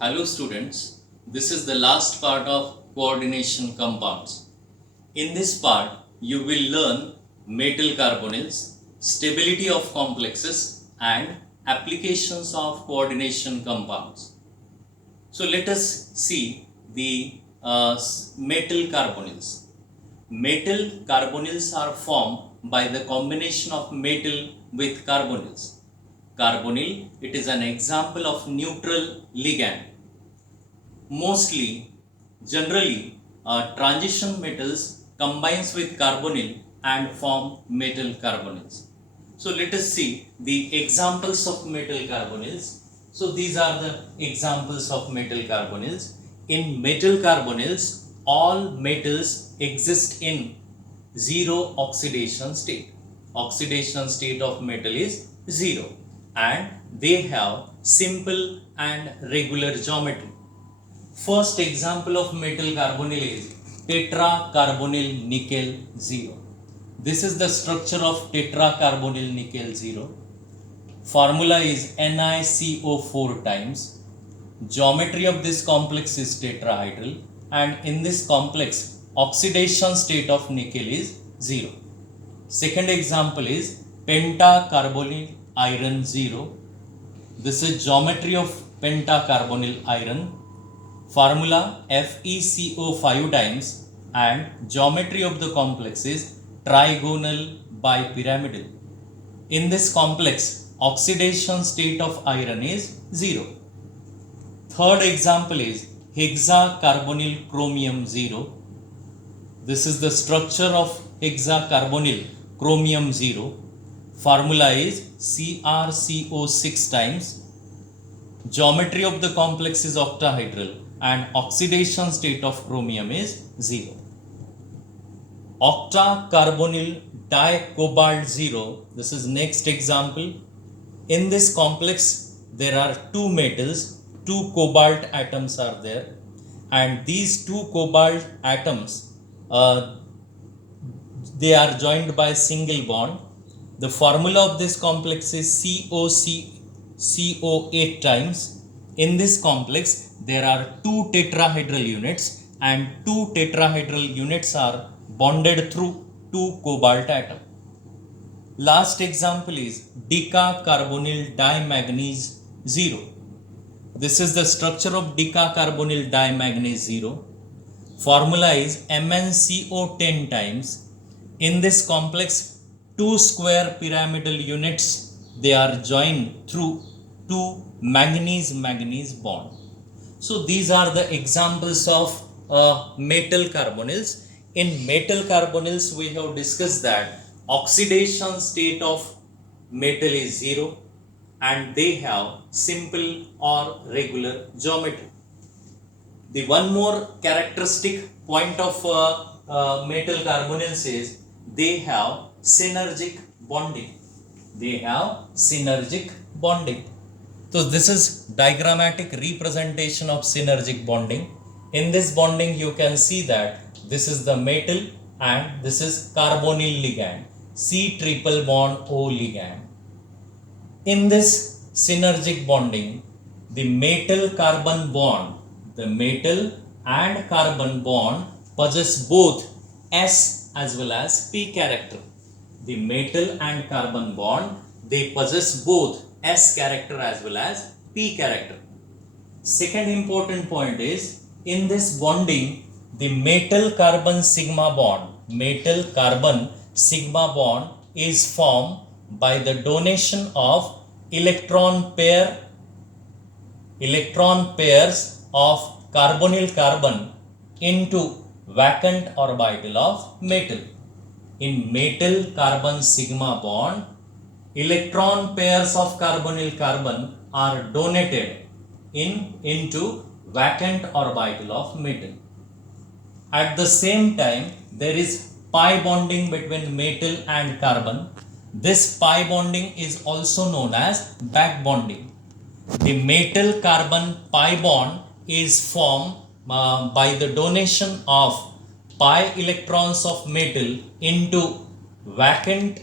Hello students, this is the last part of coordination compounds. In this part, you will learn metal carbonyls, stability of complexes and applications of coordination compounds. So let us see the metal carbonyls. Metal carbonyls are formed by the combination of metal with carbonyls. Carbonyl, it is an example of neutral ligand. Mostly, generally, transition metals combines with carbonyl and form metal carbonyls. So let us see the examples of metal carbonyls. So these are the examples of metal carbonyls. In metal carbonyls, all metals exist in zero oxidation state. Oxidation state of metal is zero and they have simple and regular geometry. First example of metal carbonyl is tetracarbonyl nickel 0. This is the structure of tetracarbonyl nickel 0. Formula is NiCO4 times. Geometry of this complex is tetrahedral and in this complex oxidation state of nickel is 0. Second example is pentacarbonyl iron 0. This is geometry of pentacarbonyl iron. Formula FeCO5 times and geometry of the complex is trigonal bipyramidal. In this complex, oxidation state of iron is 0. Third example is hexacarbonyl chromium 0. This is the structure of hexacarbonyl chromium 0. Formula is CrCO6 times. Geometry of the complex is octahedral and oxidation state of chromium is 0. Octacarbonyl dicobalt 0. This is next example. In this complex, there are two metals, two cobalt atoms are there, and these two cobalt atoms they are joined by single bond. The formula of this complex is COO8 times. In this complex, there are two tetrahedral units and two tetrahedral units are bonded through two cobalt atom. Last example is decacarbonyl dimanganese 0. This is the structure of decacarbonyl dimanganese 0. Formula is MnCO10 times. In this complex, two square pyramidal units, they are joined through two manganese bond. So these are the examples of metal carbonyls. In metal carbonyls, we have discussed that oxidation state of metal is 0 and they have simple or regular geometry. The one more characteristic point of metal carbonyls is they have synergic bonding. They have synergic bonding. So this is diagrammatic representation of synergic bonding. In this bonding, you can see that this is the metal and this is carbonyl ligand, C triple bond O ligand. In this synergic bonding, the metal carbon bond, the metal and carbon bond possess both S as well as P character. The metal and carbon bond, they possess both S character as well as P character. Second important point is in this bonding, the metal carbon sigma bond is formed by the donation of electron pairs of carbonyl carbon into vacant orbital of metal. In metal carbon sigma bond, electron pairs of carbonyl carbon are donated into vacant orbital of metal. At the same time, there is pi bonding between metal and carbon. This pi bonding is also known as back bonding. The metal carbon pi bond is formed by the donation of pi electrons of metal into vacant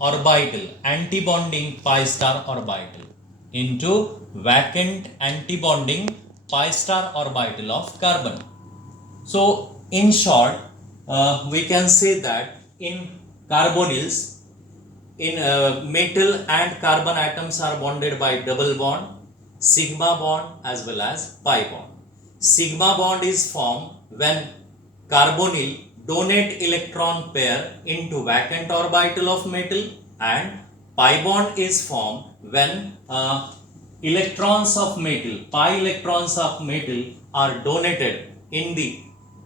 orbital, antibonding pi star orbital, into vacant antibonding pi star orbital of carbon. So in short, we can say that in carbonyls, in metal and carbon atoms are bonded by double bond, sigma bond as well as pi bond. Sigma bond is formed when carbonyl donate electron pair into vacant orbital of metal, and pi bond is formed when electrons of metal, pi electrons of metal are donated in the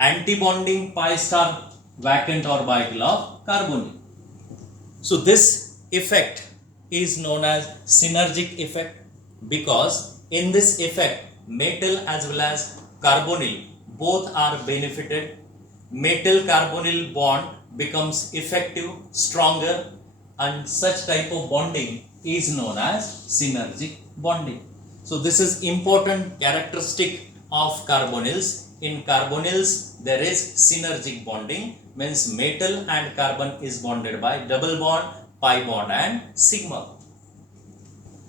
antibonding pi star vacant orbital of carbonyl. So this effect is known as synergic effect, because in this effect metal as well as carbonyl both are benefited. Metal carbonyl bond becomes effective, stronger, and such type of bonding is known as synergic bonding. So this is important characteristic of carbonyls. In carbonyls there is synergic bonding, means metal and carbon is bonded by double bond, pi bond and sigma.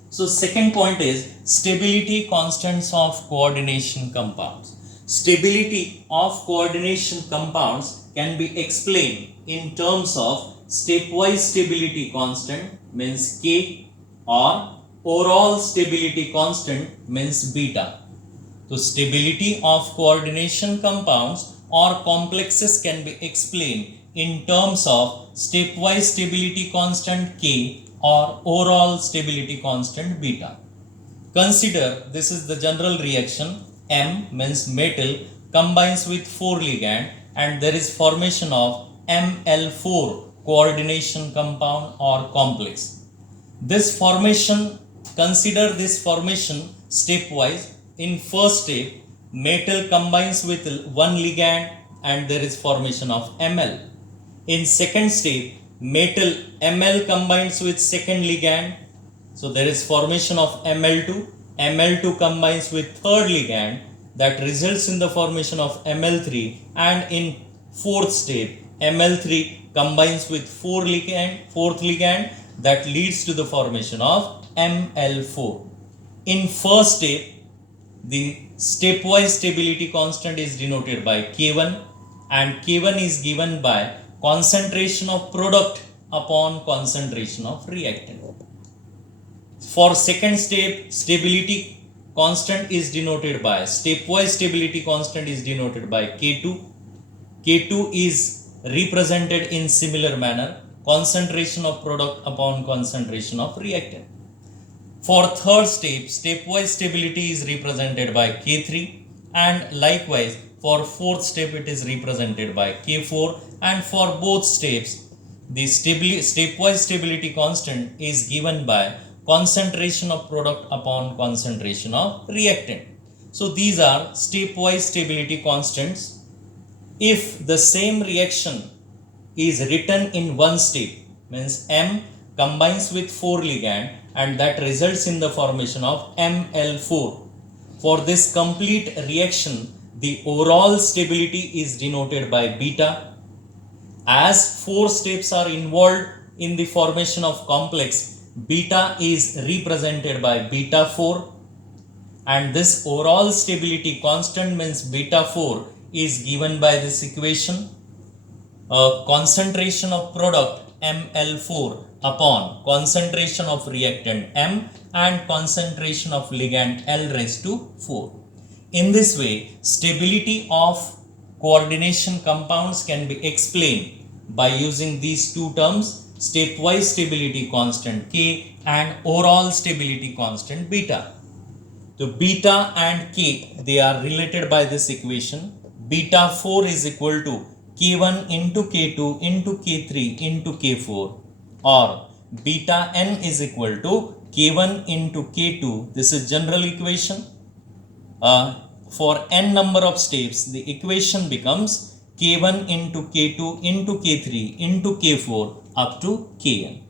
So second point is stability constants of coordination compounds. Stability of coordination compounds can be explained in terms of stepwise stability constant, means K, or overall stability constant, means beta. So stability of coordination compounds or complexes can be explained in terms of stepwise stability constant K or overall stability constant beta. Consider this is the general reaction. M means metal combines with 4 ligand and there is formation of Ml4 coordination compound or complex. This formation, consider this formation stepwise. In first step, metal combines with 1 ligand and there is formation of Ml. In second step, metal Ml combines with second ligand, so there is formation of Ml2. Ml2 combines with third ligand, that results in the formation of Ml3, and in fourth step Ml3 combines with fourth ligand, that leads to the formation of Ml4. In first step, the stepwise stability constant is denoted by K1, and K1 is given by concentration of product upon concentration of reactant. For second step, stability constant is denoted by, stepwise stability constant is denoted by K2. K2 is represented in similar manner, concentration of product upon concentration of reactant. For third step, stepwise stability is represented by K3, and likewise for fourth step it is represented by K4, and for both steps the stepwise stability constant is given by concentration of product upon concentration of reactant. So these are stepwise stability constants. If the same reaction is written in one step, means M combines with 4 ligand and that results in the formation of Ml4. For this complete reaction, the overall stability is denoted by beta. As 4 steps are involved in the formation of complex, beta is represented by beta 4, and this overall stability constant, means beta 4, is given by this equation. Concentration of product Ml4 upon concentration of reactant M and concentration of ligand L raised to 4. In this way, stability of coordination compounds can be explained by using these two terms, stepwise stability constant K and overall stability constant beta. So beta and K, they are related by this equation. Beta 4 is equal to K1 into K2 into K3 into K4, or beta n is equal to K1 into K2. This is general equation. For n number of steps, the equation becomes K1 into K2 into K3 into K4 up to Kn.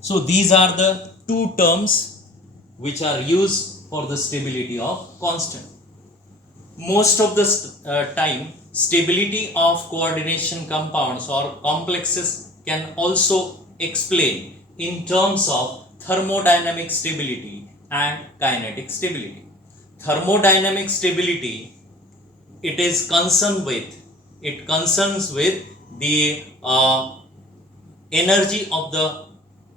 So these are the two terms which are used for the stability of constant. Most of the time, stability of coordination compounds or complexes can also explain in terms of thermodynamic stability and kinetic stability. thermodynamic stability, it is concerned with, it concerns with the energy of the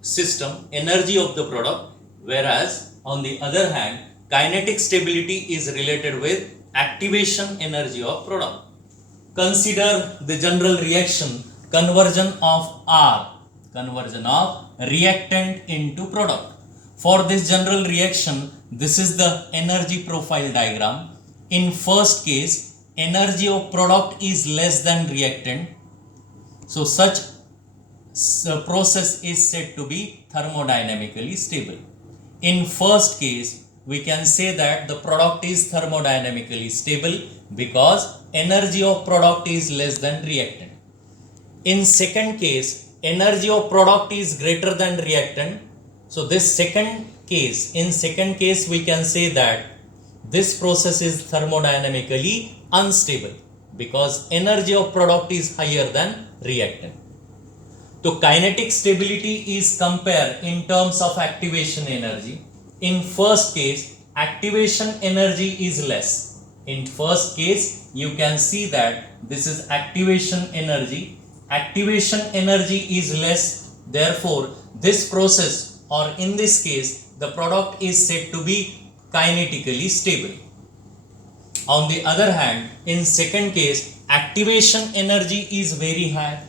system, energy of the product, whereas on the other hand, kinetic stability is related with activation energy of product. Consider the general reaction conversion of R, conversion of reactant into product. For this general reaction, this is the energy profile diagram. In first case, energy of product is less than reactant. So such process is said to be thermodynamically stable. In first case, we can say that the product is thermodynamically stable because energy of product is less than reactant. In second case, energy of product is greater than reactant. So this second case, in second case we can say that this process is thermodynamically unstable because energy of product is higher than reactant. So kinetic stability is compared in terms of activation energy. In first case, activation energy is less. In first case, you can see that this is activation energy. Activation energy is less. Therefore, this process, or in this case, the product is said to be kinetically stable. On the other hand, in second case, activation energy is very high.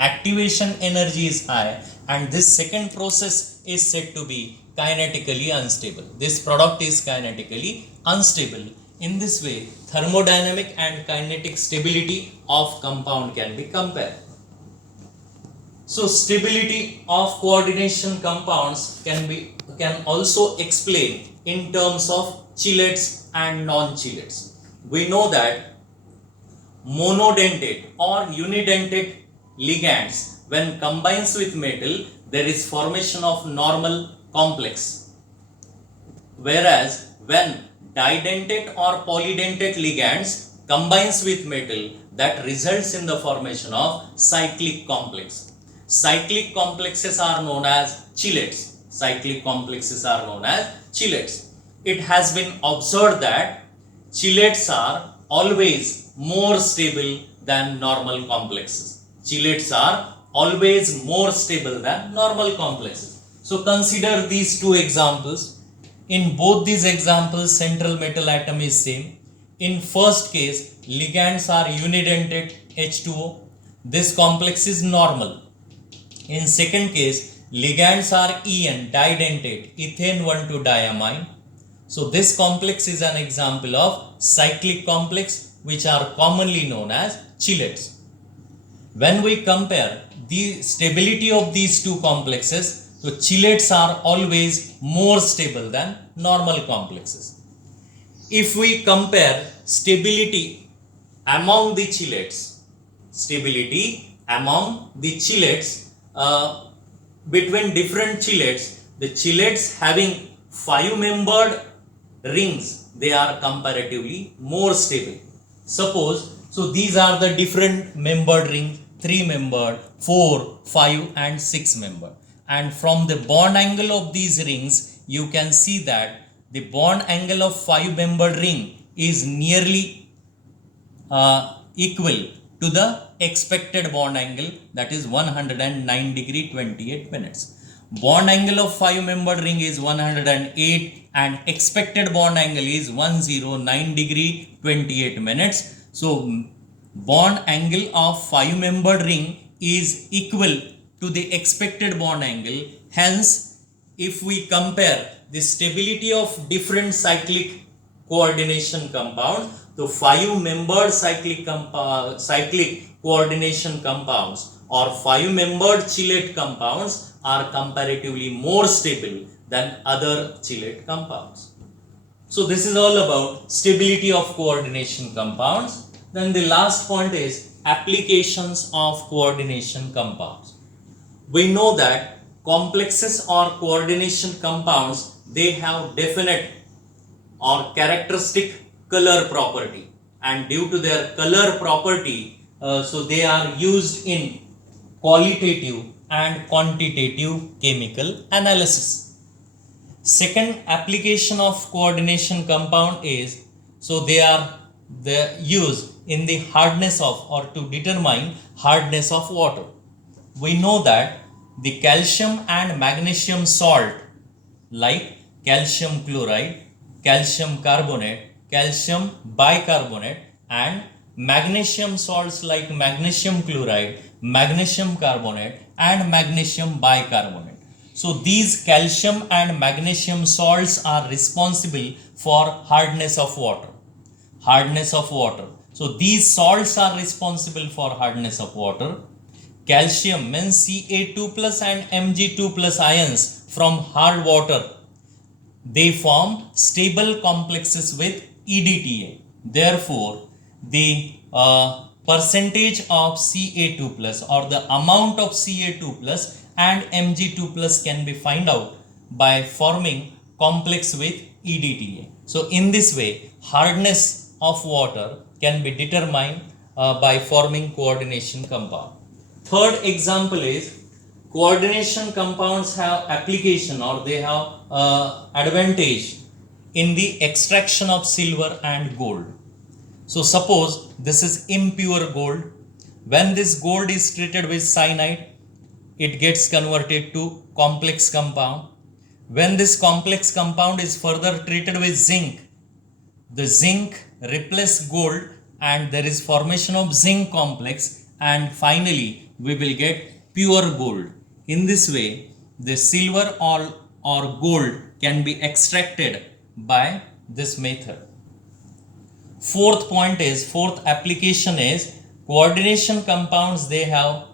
Activation energy is high, and this second process is said to be kinetically unstable. This product is kinetically unstable. In this way, thermodynamic and kinetic stability of compound can be compared. So stability of coordination compounds can also explain in terms of chelates and non-chelates. We know that monodentate or unidentate ligands, when combines with metal, there is formation of normal complex, whereas when didentate or polydentate ligands combines with metal, that results in the formation of cyclic complex. Cyclic complexes are known as chelates. Cyclic complexes are known as chelates. It has been observed that chelates are always more stable than normal complexes. Chelates are always more stable than normal complexes. So consider these two examples. In both these examples, central metal atom is same. In first case, ligands are unidentate H2O. This complex is normal. In second case, ligands are EN, didentate, ethane 1,2-diamine. So this complex is an example of cyclic complex, which are commonly known as chelates. When we compare the stability of these two complexes, so chelates are always more stable than normal complexes. If we compare stability among the chelates, between different chelates, the chelates having 5-membered rings, they are comparatively more stable. Suppose, so these are the different membered rings, 3-membered, 4, 5 and 6-membered. And from the bond angle of these rings, you can see that the bond angle of 5-membered ring is nearly equal to the expected bond angle, that is 109 degree 28 minutes. Bond angle of 5-membered ring is 108 and expected bond angle is 109 degree 28 minutes. So bond angle of 5-membered ring is equal to the expected bond angle. Hence, if we compare the stability of different cyclic coordination compound, the 5-membered cyclic coordination compounds or 5-membered chelate compounds are comparatively more stable than other chelate compounds. So this is all about stability of coordination compounds. Then the last point is applications of coordination compounds. We know that complexes or coordination compounds, they have definite or characteristic color property, and due to their color property, so they are used in qualitative and quantitative chemical analysis. Second application of coordination compound is, so they are the use in the hardness of or to determine hardness of water. We know that the calcium and magnesium salt like calcium chloride, calcium carbonate, calcium bicarbonate, and magnesium salts like magnesium chloride, magnesium carbonate, and magnesium bicarbonate. So these calcium and magnesium salts are responsible for hardness of water. Hardness of water. So these salts are responsible for hardness of water. Calcium means Ca2 plus and Mg2 plus ions from hard water. They form stable complexes with EDTA. Therefore, the percentage of Ca2 plus or the amount of Ca2 plus and Mg2 plus can be found out by forming complex with EDTA. So in this way, hardness of water can be determined by forming coordination compound. Third example is coordination compounds have application or they have advantage in the extraction of silver and gold. So suppose this is impure gold. When this gold is treated with cyanide, it gets converted to complex compound. When this complex compound is further treated with zinc, the zinc replaces gold and there is formation of zinc complex, and finally we will get pure gold. In this way, the silver or gold can be extracted by this method. Fourth application is coordination compounds. They have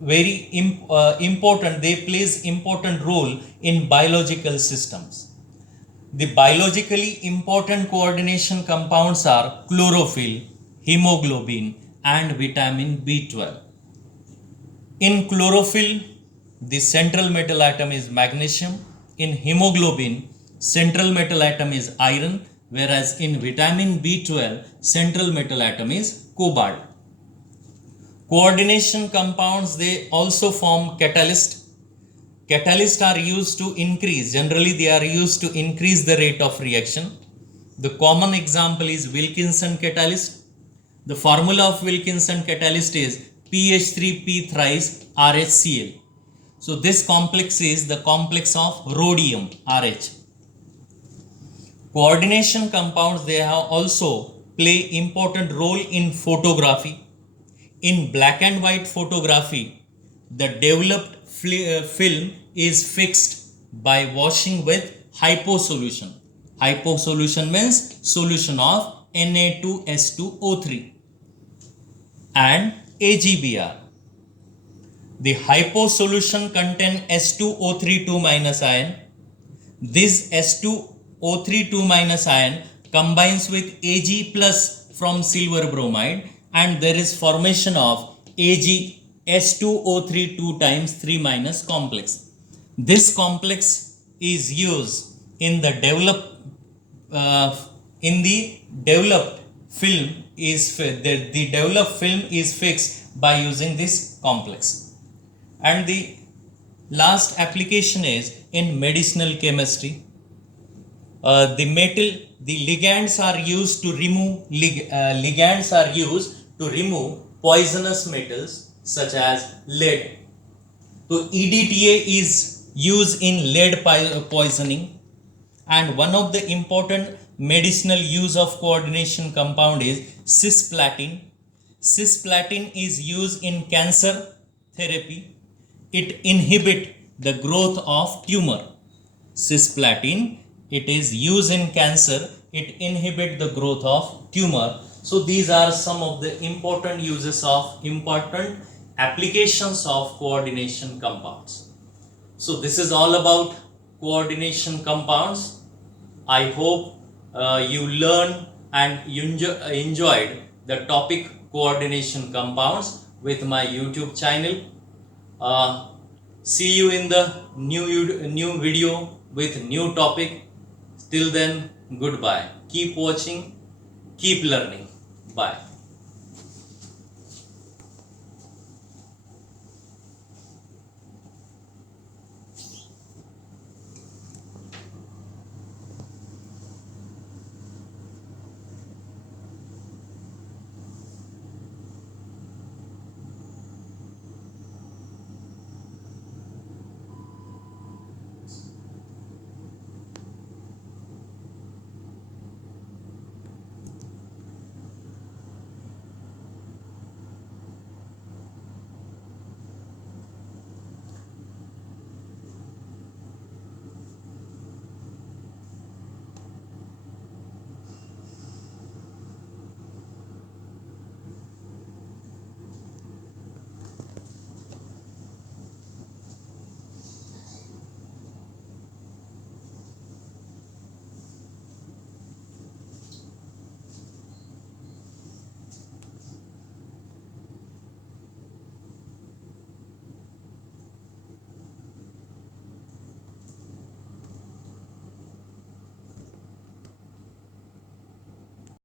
very important, they plays important role in biological systems. The biologically important coordination compounds are chlorophyll, hemoglobin, and vitamin B12. In chlorophyll, the central metal atom is magnesium. In hemoglobin, central metal atom is iron, whereas in vitamin B12, central metal atom is cobalt. Coordination compounds, they also form catalyst. Catalysts are used to increase, generally they are used to increase the rate of reaction. The common example is Wilkinson catalyst. The formula of Wilkinson catalyst is PH3P thrice RHCl. So this complex is the complex of rhodium RH. Coordination compounds, they have also play important role in photography. In black and white photography, the developed film is fixed by washing with hypo solution. Hypo solution means solution of Na2S2O3 and AgBr. The hypo solution contain S2O3 2 minus ion. This S2O3 2 minus ion combines with Ag plus from silver bromide, and there is formation of Ag S2O3 2 times 3 minus complex. This complex is used in the developed film is the developed film is fixed by using this complex. And the last application is in medicinal chemistry. The ligands are used to remove poisonous metals such as lead. So EDTA is used in lead poisoning, and one of the important medicinal use of coordination compound is cisplatin. Cisplatin is used in cancer therapy. It inhibits the growth of tumor. Cisplatin, it is used in cancer, it inhibits the growth of tumor. So these are some of the important applications of coordination compounds. So this is all about coordination compounds. I hope you learned and you enjoyed the topic coordination compounds with my YouTube channel. See you in the new video with new topic. Till then, goodbye. Keep watching, keep learning. Bye.